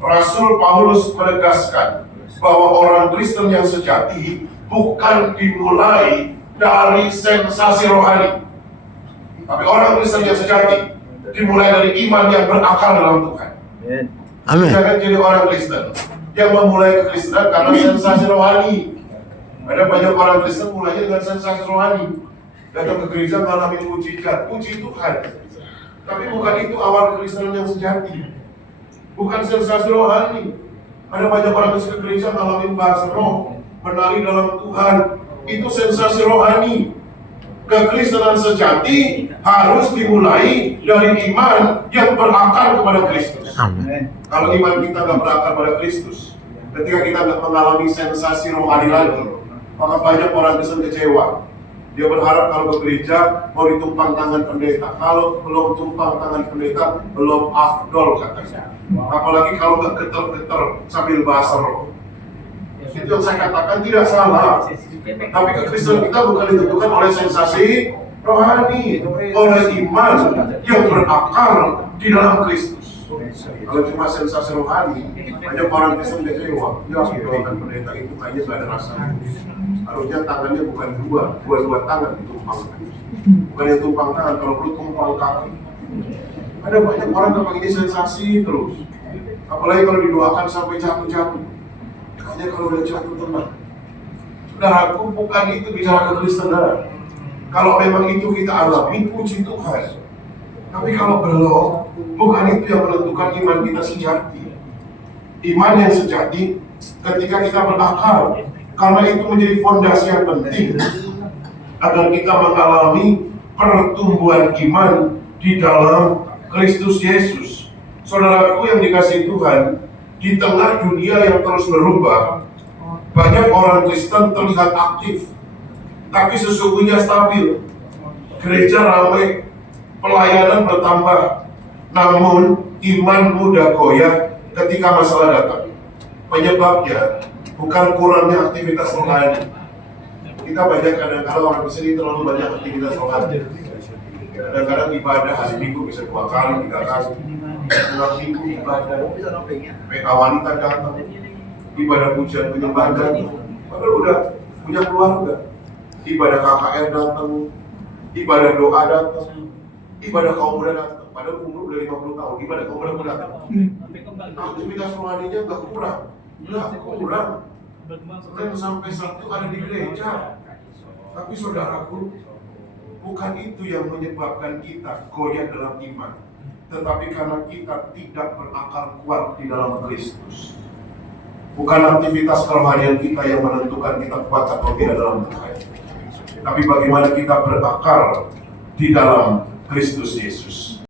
Rasul Paulus menegaskan bahwa orang Kristen yang sejati bukan dimulai dari sensasi rohani, tapi orang Kristen yang sejati dimulai dari iman yang berakar dalam Tuhan. Amin. Jangan jadi orang Kristen yang memulai kekristenan karena sensasi rohani. Ada banyak orang Kristen mulainya dengan sensasi rohani, datang ke gereja ngalamin mujizat, puji Tuhan. Tapi bukan itu awal kekristenan yang sejati. Bukan sensasi rohani. Ada banyak orang ke gereja ngalamin bahasa roh, menari dalam Tuhan. Itu sensasi rohani. Kekristenan sejati harus dimulai dari iman yang berakar kepada Kristus. Amin. Kalau iman kita nggak berakar pada Kristus, ketika kita nggak mengalami sensasi rohani lagi, maka banyak orang Kristen kecewa. Dia berharap kalau ke gereja mau ditumpang tangan pendeta. Kalau belum tumpang tangan pendeta, belum afdol katanya. Apalagi kalau nggak geter-geter sambil bahasa roh. Itu yang saya katakan tidak salah. Tapi kekristenan kita bukan ditentukan oleh sensasi rohani, oleh iman yang berakar di dalam Kristus. Kalau cuma sensasi rohani, banyak orang Kristen kecewa. Dia harus mendoakan pendeta itu kayaknya nggak ada rasanya. Harusnya tangannya bukan dua tangan ditumpang. Bukan yang tumpang tangan, kalau perlu tumpang kaki. Ada banyak orang yang ini sensasi terus. Apalagi kalau didoakan sampai jatuh-jatuh. Kayaknya kalau udah jatuh tenang. Saudaraku, bukan itu bicara kekristenan. Kalau memang itu kita alami, puji Tuhan. Tapi kalau belum, bukan itu yang menentukan iman kita sejati. Iman yang sejati ketika kita berakar, karena itu menjadi fondasi yang penting agar kita mengalami pertumbuhan iman di dalam Kristus Yesus. Saudaraku yang dikasihi Tuhan, di tengah dunia yang terus berubah, banyak orang Kristen terlihat aktif, tapi sesungguhnya stabil. Gereja ramai, pelayanan bertambah, namun iman mudah goyah ketika masalah datang. Penyebabnya bukan kurangnya aktivitas rohani. Kita banyak kadang-kadang orang di sini terlalu banyak aktivitas rohani. Kadang-kadang ibadah hari Minggu bisa 2 kali, 3 kali. Pulang Minggu ibadah, PA wanita datang, ibadah pujian penyembahan datang. Padahal udah punya keluarga. Ibadah KKR datang, ibadah doa datang, ibadah kaum muda datang. Padahal umur udah 50 tahun, ibadah kaum muda datang. Aktivitas rohaninya nggak kurang. Senin sampai Sabtu ada di gereja. Tapi saudaraku, bukan itu yang menyebabkan kita goyah dalam iman, tetapi karena kita tidak berakar kuat di dalam Kristus. Bukan aktivitas kerohanian kita yang menentukan kita kuat atau tidak dalam Tuhan, tapi bagaimana kita berakar di dalam Kristus Yesus.